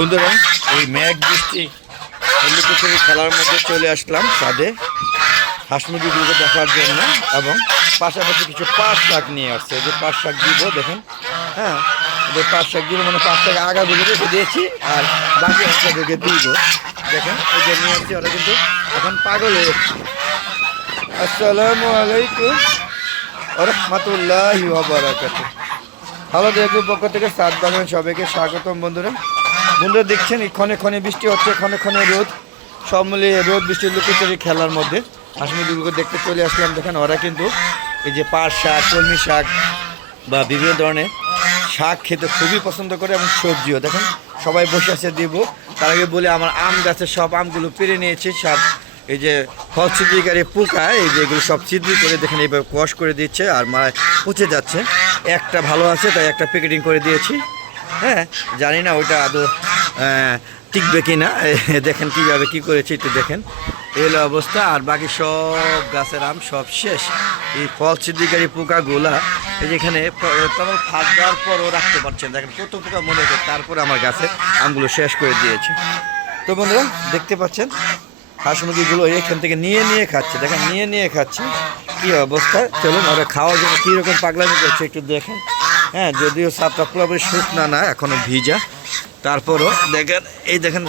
বন্ধুরা, এই মেঘ বৃষ্টি লুকোচুরি খেলার মধ্যে চলে আসলাম ছাদে হাঁস মুরগিগুলোকে দেখার জন্য, এবং পাশাপাশি কিছু পাট শাক নিয়ে আসছে। যে পাট শাক দিব দেখেন, হ্যাঁ, যে পাট শাক দিব মানে পাট শাক আগাগুলো রেখে দিয়েছি আর বাকি অংশটাকে দিব। দেখেন এই যে নিয়ে আসছি, ওরা কিন্তু এখন পাগল হয়ে যাচ্ছে। আসসালামু আলাইকুম রহমতুল্লাহি ওয়া বারাকাতুহু। ভালো দেখুন পক্ষ থেকে সাত বাগান সবাইকে স্বাগতম। বন্ধুরা দেখছেন ক্ষণে ক্ষণে বৃষ্টি হচ্ছে, ক্ষণে ক্ষণে রোদ, সব মিলিয়ে রোদ বৃষ্টির লুকোচুরি খেলার মধ্যে হাঁস মুরগিগুলোকে দেখতে চলে আসলাম। দেখেন ওরা কিন্তু এই যে পাট শাক, কলমি শাক বা বিভিন্ন ধরনের শাক খেতে খুবই পছন্দ করে, এবং সবজিও দেখেন সবাই বসে আছে দিব। তার আগে বলে আমার আম গাছের সব আমগুলো পেরে নিয়েছে সব। এই যে ফল ছিদ্রিকারী পোকা, এই যে এগুলো সব ছিদ্রি করে দেখেন এইভাবে কষ করে দিচ্ছে আর মারা পচে যাচ্ছে। একটা ভালো আছে তাই একটা প্যাকেটিং করে দিয়েছি। হ্যাঁ, জানি না ওইটা আদৌ টিকবে কি না। দেখেন কীভাবে কী করেছি একটু দেখেন, এলো অবস্থা। আর বাকি সব গাছের আম সব শেষ। এই ফল ছিদ্রিকারী পোকাগুলা এই যেখানে তেমন ফাঁক দেওয়ার পরও রাখতে পারছেন, দেখেন কত পোকা মনে হচ্ছে, তারপরে আমার গাছে আমগুলো শেষ করে দিয়েছে। তো বন্ধুরা দেখতে পাচ্ছেন হাঁস মুরগিগুলো এখান থেকে নিয়ে নিয়ে খাচ্ছে, দেখেন নিয়ে খাচ্ছে কী অবস্থা। চলুন ওরা খাওয়ার জন্য কীরকম পাগলামি করছে একটু দেখেন। হ্যাঁ, যদিও সাপটা পুরোপুরি শুকনা না, এখনও ভিজা, তারপরও দেখেন এই দেখেন,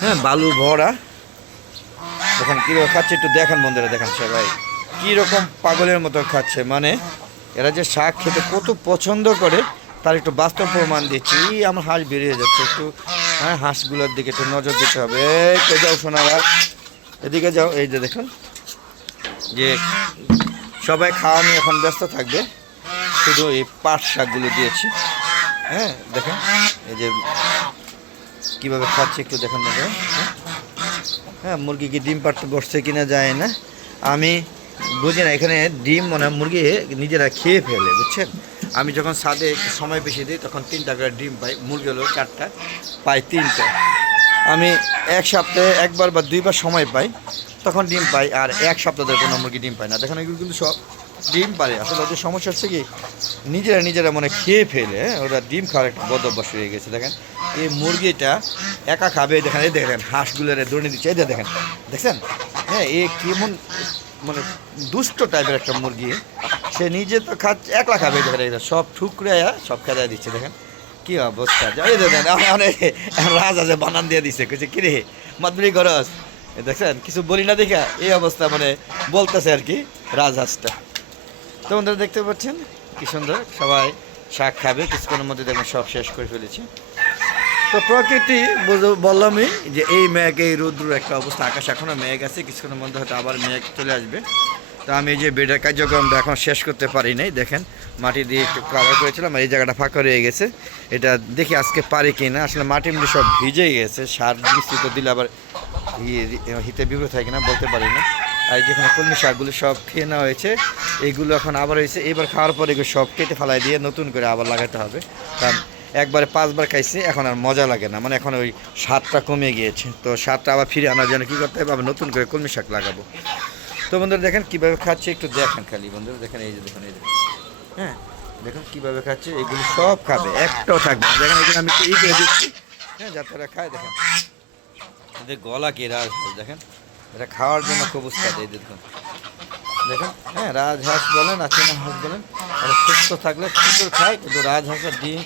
হ্যাঁ, বালু ভরা। দেখেন কীরকম খাচ্ছে একটু দেখেন বন্ধুরা, দেখেন সবাই কীরকম পাগলের মতো খাচ্ছে। মানে এরা যে শাক খেতে কত পছন্দ করে তার একটু বাস্তব প্রমাণ দিচ্ছি। আমার হাঁস বেরিয়ে যাচ্ছে, একটু হ্যাঁ হাঁসগুলোর দিকে একটু নজর দিতে হবে। এই যাও শোনারা, এদিকে যাও। এই যে দেখুন যে সবাই খাওয়া নিয়ে এখন ব্যস্ত থাকবে, শুধু এই পাট শাকগুলো দিয়েছি। হ্যাঁ দেখেন এই যে কীভাবে খাচ্ছে একটু দেখেন না। হ্যাঁ, মুরগি কি ডিম পাড়তে বসছে কিনা যায় না, আমি বুঝি না। এখানে ডিম মানে মুরগি নিজেরা খেয়ে ফেলে, বুঝছেন। আমি যখন ছাদে সময় বেশি দিই তখন 3টা করে ডিম পাই, মুরগি হলো 4টা, পাই 3টা। আমি এক সপ্তাহে একবার বা 2বার সময় পাই, তখন ডিম পাই। আর এক সপ্তাহ ধরে কোনো মুরগি ডিম পায় না। দেখেন এগুলো কিন্তু সব ডিম পারে। আসলে ওদের সমস্যা হচ্ছে কি নিজেরা মানে খেয়ে ফেলে, ওরা ডিম খাওয়ার একটা বদ অভ্যাস হয়ে গেছে। দেখেন এই মুরগিটা একা খাবে, দেখেন এই দেখেন হাঁসগুলোর দৌড়ে দিচ্ছে, এই দেখেন দেখছেন। হ্যাঁ, এ কেমন মানে দুষ্ট টাইপের একটা মুরগি, সে নিজে তো খাচ্ছে, একলা খাবে। দেখেন সব ঠুকরে সব খেদায় দিচ্ছে, দেখেন কী অবস্থা। এই দেখেন রাজ আছে বানান দিয়ে দিচ্ছে, কিছু কিরে মাতবরি গরজ, দেখছেন কিছু বলি না দেখা এই অবস্থা মানে বলতেছে আর কি রাজহাঁসটা। তো বন্ধুরা দেখতে পাচ্ছেন কি সুন্দর সবাই শাক খাবে, কিছুক্ষণের মধ্যে দেখবেন সব শেষ করে ফেলেছি। তো প্রকৃতি বললামই যে এই মেঘ, এই রৌদ্র একটা অবস্থা, আকাশ এখনও মেঘ আছে, কিছুক্ষণের মধ্যে হয়তো আবার মেঘ চলে আসবে। তো আমি এই যে বেডের কার্যক্রমটা এখন শেষ করতে পারি নাই। দেখেন মাটি দিয়ে একটু কভার করেছিলাম, এই জায়গাটা ফাঁকা রয়ে গেছে। এটা দেখি আজকে পারি কি না। আসলে মাটি মুটি সব ভিজেই গেছে, সার মিশ্রিত দিলে আবার হিতে বিব্রত হয় কিনা বলতে পারি না। আর যেখানে কলমি শাকগুলো সব খেয়ে নেওয়া হয়েছে, এইগুলো এখন আবার হয়েছে। এবার খাওয়ার পরে এগুলো সব কেটে ফেলাই দিয়ে নতুন করে আবার লাগাতে হবে, কারণ একবারে 5বার খাইছি, এখন আর মজা লাগে না, মানে এখন ওই স্বাদটা কমে গিয়েছে। তো স্বাদটা আবার ফিরে আনার জন্য কী করতে হবে, আবার নতুন করে কলমি শাক লাগাবো। তো বন্ধুরা দেখেন কীভাবে খাচ্ছে একটু দেখেন, খালি বন্ধুরা দেখেন এই যে দেখুন, এই যে হ্যাঁ দেখুন কীভাবে খাচ্ছে, এগুলো সব খাবে, একটাও থাকবে না। দেখেন এখানে আমি ই করে দিচ্ছি, হ্যাঁ, যাতে ওরা খায়। দেখেন এদের গলা কি রাজহাঁস, দেখেন এটা খাওয়ার জন্য খুব উস্তাদ। এই দেখুন দেখেন, হ্যাঁ, রাজহাঁস বলেন আর চীনা হাঁস বলেন, এরা সুস্থ থাকলে প্রচুর খায়। কিন্তু রাজহাঁসের ডিম,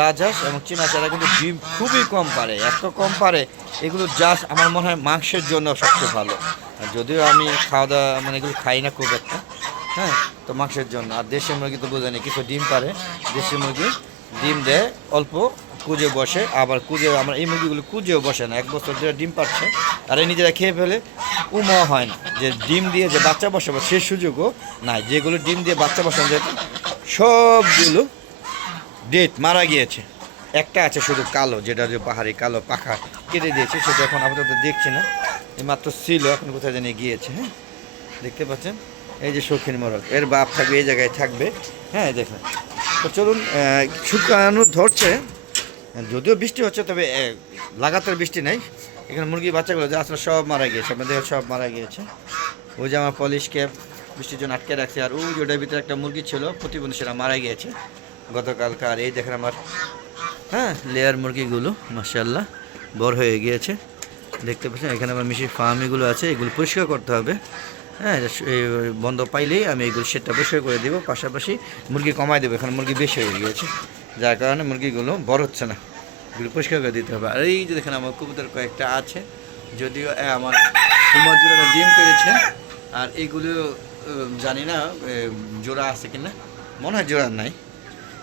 রাজহাঁস এবং চীনা চারা কিন্তু ডিম খুবই কম পারে, এত কম পারে এগুলো জাস্ট আমার মনে হয় মাংসের জন্য সবচেয়ে ভালো। আর যদিও আমি খাওয়া দাওয়া মানে এগুলো খাই না খুব একটা, হ্যাঁ, তো মাংসের জন্য। আর দেশি মুরগি তো বোঝেনি, কিছু ডিম পারে, দেশি মুরগি ডিম দেয় অল্প, কুজে বসে, আবার কুজে আমরা এই মুরগিগুলো কুজেও বসে না, 1 বছর ধরে ডিম পাচ্ছে আর এই নিজেরা খেয়ে ফেলে। উমা হয় না যে ডিম দিয়ে যে বাচ্চা বসাবো সে সুযোগও নাই। যেগুলো ডিম দিয়ে বাচ্চা বসানো যেত সবগুলো ডেট মারা গিয়েছে। একটা আছে শুধু কালো, যেটা যে পাহাড়ি কালো পাখা কেটে দিয়েছে, সেটা এখন আপাতত দেখছি না, এই মাত্র ছিল, এখন কোথায় জানিয়ে গিয়েছে। হ্যাঁ দেখতে পাচ্ছেন এই যে শৌখিন মোরগ, এর বাপ থাকবে এই জায়গায় থাকবে। হ্যাঁ দেখুন, তো চলুন শুকানো ধরছে, যদিও বৃষ্টি হচ্ছে, তবে লাগাতার বৃষ্টি নেই। এখানে মুরগির বাচ্চাগুলো যে আসলে সব মারা গিয়েছে, আমাদের সব মারা গিয়েছে। ওই যে আমার পলিশ ক্যাপ বৃষ্টির জন্য আটকে রাখছে, আর ওই ওটার ভিতরে একটা মুরগি ছিল প্রতিবন্ধী, সেটা মারা গিয়েছে গতকালকে। আর এই দেখেন আমার হ্যাঁ, লেয়ার মুরগিগুলো মাশাআল্লাহ বড় হয়ে গিয়েছে, দেখতে পাচ্ছেন। এখানে আমার মিশির ফার্মিগুলো আছে, এগুলো পরিষ্কার করতে হবে। হ্যাঁ, এই বন্ধ পাইলেই আমি এইগুলো সেটটা পরিষ্কার করে দেবো, পাশাপাশি মুরগি কমাই দেবো। এখানে মুরগি বেশি হয়ে গিয়েছে, যার কারণে মুরগিগুলো বড় হচ্ছে না, এগুলো পরিষ্কার করে দিতে হবে। আর এই যে দেখেন আমার কবুতর কয়েকটা আছে, যদিও আমার কুমার জোড়াটা ডিম করেছে, আর এইগুলো জানি না জোড়া আছে কিনা, মনে হয় জোড়া নাই।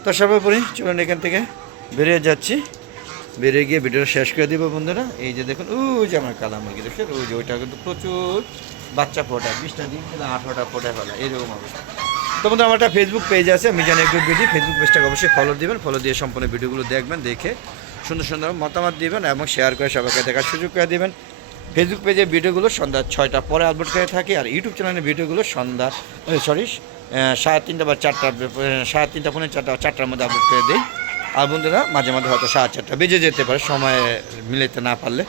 তো সর্বোপরি চলুন এখান থেকে বেরিয়ে যাচ্ছি, বেরিয়ে গিয়ে ভিডিওটা শেষ করে দিব বন্ধুরা। এই যে দেখুন ওই যে আমার কালা মুরগি দেখছেন, ওই যে ওইটা কিন্তু প্রচুর বাচ্চা ফোটায়, 20টা দিন 18টা ফোটায় ফেলা, এইরকম অবস্থা। তো বন্ধু আমার একটা ফেসবুক পেজ আছে মিজান এগ্রো বিডি, ফেসবুক পেজটাকে অবশ্যই ফলো দিবেন, ফলো দিয়ে সম্পূর্ণ ভিডিওগুলো দেখবেন, দেখে সুন্দর সুন্দর মতামত দিবেন এবং শেয়ার করে সবাইকে দেখার সুযোগ করে দিবেন। ফেসবুক পেজে ভিডিওগুলো সন্ধ্যা 6টার পরে আপলোড করে থাকি, আর ইউটিউব চ্যানেলের ভিডিওগুলো সন্ধ্যা 3:30 বা 4টা, 3:30 পৌনে 4টার মধ্যে আপলোড করে দিই। আর বন্ধুরা মাঝে মাঝে হয়তো 4:30 বেজে যেতে পারে সময় মিলাতে না পারলে।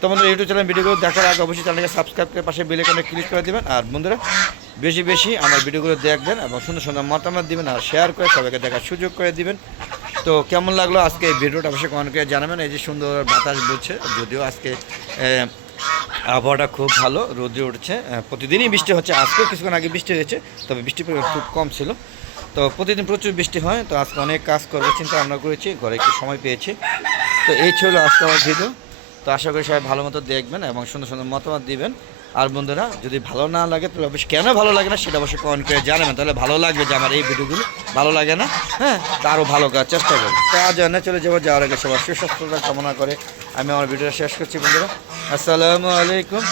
তো বন্ধুরা ইউটিউব চ্যানেল ভিডিওগুলো দেখার আগে অবশ্যই চ্যানেলকে সাবস্ক্রাইব করে পাশে বেল আইকনে ক্লিক করে দেবেন। আর বন্ধুরা বেশি বেশি আমার ভিডিওগুলো দেখবেন এবং সুন্দর সুন্দর মতামত দিবেন, আর শেয়ার করে সবাইকে দেখার সুযোগ করে দিবেন। তো কেমন লাগলো আজকে এই ভিডিওটা অবশ্যই কমেন্ট করে জানাবেন। এই যে সুন্দর বাতাস বলছে, যদিও আজকে আবহাওয়াটা খুব ভালো, রোদে উঠছে, প্রতিদিনই বৃষ্টি হচ্ছে। আজকেও কিছুক্ষণ আগে বৃষ্টি হয়েছে, তবে বৃষ্টির পরিমাণ খুব কম ছিল। তো প্রতিদিন প্রচুর বৃষ্টি হয়, তো আজকে অনেক কাজ করবো চিন্তা ভাবনা করেছি, ঘরে একটু সময় পেয়েছি। তো এই ছিল আজকে আমার ভিডিও। তো আশা করি সবাই ভালো মতো দেখবেন এবং সুন্দর সুন্দর মতামত দিবেন। আর বন্ধুরা যদি ভালো না লাগে তাহলে অবশ্যই কেন ভালো লাগে না সেটা অবশ্যই কমেন্ট করে জানাবেন, তাহলে ভালো লাগবে যে আমার এই ভিডিওগুলো ভালো লাগে না। হ্যাঁ, তা আরও ভালো করার চেষ্টা করবো। তো আজ জানা চলে যাবো, যাওয়ার আগে সবার সুস্বাস্থ্যতা কামনা করে আমি আমার ভিডিওটা শেষ করছি বন্ধুরা। আসসালামু আলাইকুম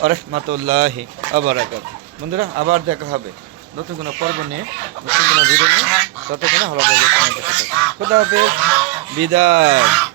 ওয়া রাহমাতুল্লাহি ওয়া বারাকাতুহু। বন্ধুরা আবার দেখা হবে নতুন কোনো পর্ব নিয়ে, নতুন কোনো ভিডিও নিয়ে। ততক্ষণে ভালো থাকবেন, খোদা হাফেজ, বিদায়।